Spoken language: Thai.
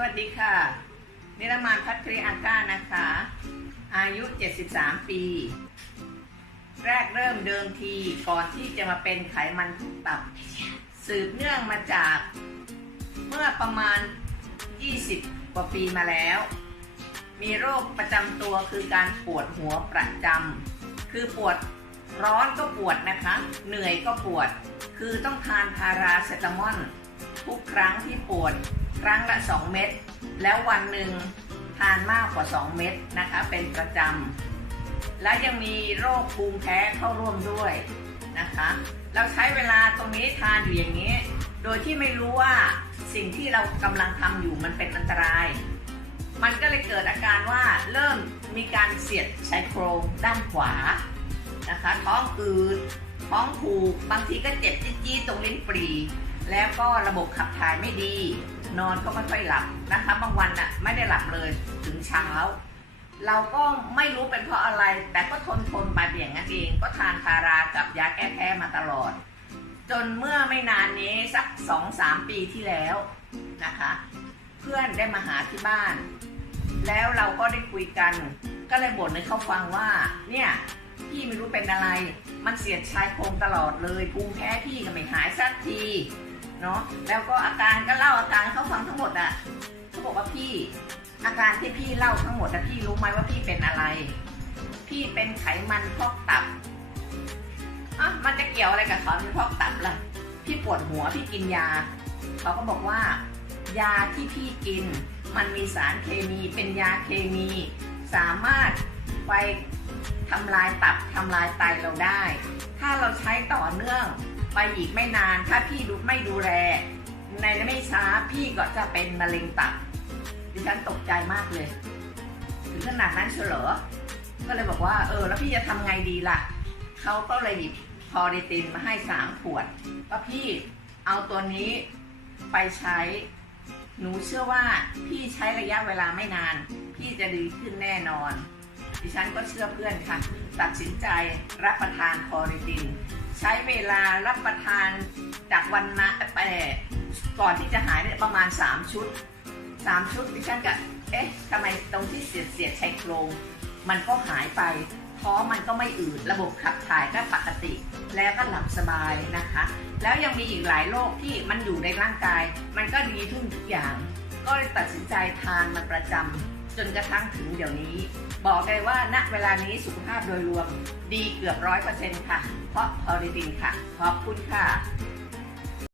วัสดีค่ะ นิรมานพัทรีอาก้านะคะ อายุ 73 ปี แรกเริ่มเดิมทีก่อนที่จะมาเป็นไขมันตับ สืบเนื่องมาจาก เมื่อประมาณ 20 กว่าปีมาแล้ว มีโรคประจำตัวคือการปวดหัวประจำคือปวดร้อนก็ปวดนะคะ เหนื่อยก็ปวด คือต้องทานพาราเซตามอล ทุกครั้งที่ปวดครั้งละ 2 เม็ดแล้ววันหนึ่งทานมากกว่า 2 เม็ดนะคะเป็นประจำและยังมีโรคภูมิแพ้เข้าร่วมด้วยนะคะ เราใช้เวลาตรงนี้ทานอยู่อย่างนี้ โดยที่ไม่รู้ว่าสิ่งที่เรากำลังทำอยู่มันเป็นอันตราย มันก็เลยเกิดอาการว่าเริ่มมีการเสียดชายโครงด้านขวานะคะท้องอืด ท้องผูก บางทีก็เจ็บจี๊ดๆตรงลิ้นปรี แล้วก็ระบบขับถ่ายไม่ดี นอนก็ไม่ค่อยหลับนะคะ บางวันน่ะไม่ได้หลับเลยถึงเช้า เราก็ไม่รู้เป็นเพราะอะไร แต่ก็ทนทนไปเบี่ยงนั้นเอง ก็ทานพารากับยาแก้แพ้มาตลอด จนเมื่อไม่นานนี้สักสองสามปีที่แล้วนะคะ เพื่อนได้มาหาที่บ้าน แล้วเราก็ได้คุยกัน ก็เลยบ่นให้เขาฟังว่าเนี่ย พี่ไม่รู้เป็นอะไร มันเสียดชายโครงตลอดเลยภูมิแพ้พี่ก็ไม่หายสักทีเนาะแล้วก็อาการก็เล่าอาการเขาฟังทั้งหมดอะเขาบอกว่าพี่อาการที่พี่เล่าทั้งหมดอะพี่รู้ไหมว่าพี่เป็นอะไร พี่เป็นไขมันพอกตับอะมันจะเกี่ยวอะไรกับไขมันพอกตับล่ะ พี่ปวดหัวพี่กินยาเขาก็บอกว่า ยาที่พี่กิน มันมีสารเคมีเป็นยาเคมี สามารถไป ทำลายตับทำลายไตเราได้ ถ้าเราใช้ต่อเนื่องไปอีกไม่นาน ถ้าพี่ดูไม่ดูแล ในไม่ช้าพี่ก็จะเป็นมะเร็งตับดิฉันตกใจมากเลย ถึงขนาดนั้นเฉลอก็เลยบอกว่า เออ แล้วพี่จะทำไงดีล่ะเขาก็เลยหยิบพอริตินมาให้สามขวดว่าพี่เอาตัวนี้ไปใช้ หนูเชื่อว่าพี่ใช้ระยะเวลาไม่นาน พี่จะดีขึ้นแน่นอน ดิฉันก็เชื่อเพื่อนค่ะ ตัดสินใจรับประทานคอริติน ใช้เวลารับประทานจากวันนะไปก่อนที่จะหายเนี่ยประมาณ 3 ชุด 3 ชุดดิฉันก็เอ๊ะทำไมตรงที่เสียดเสียดชายโครง มันก็หายไปท้องมันก็ไม่อืดระบบขับถ่ายก็ปกติ แล้วก็หลับสบายนะคะ แล้วยังมีอีกหลายโรคที่มันอยู่ในร่างกาย มันก็ดีทุกอย่าง ก็เลยตัดสินใจทานมันประจำ จนกระทั่งถึงเดี๋ยวนี้ บอกเลยว่าณเวลานี้สุขภาพโดยรวมดีเกือบร้อยเปอร์เซ็นต์ค่ะ เพราะพอลิตินค่ะ ขอบคุณค่ะ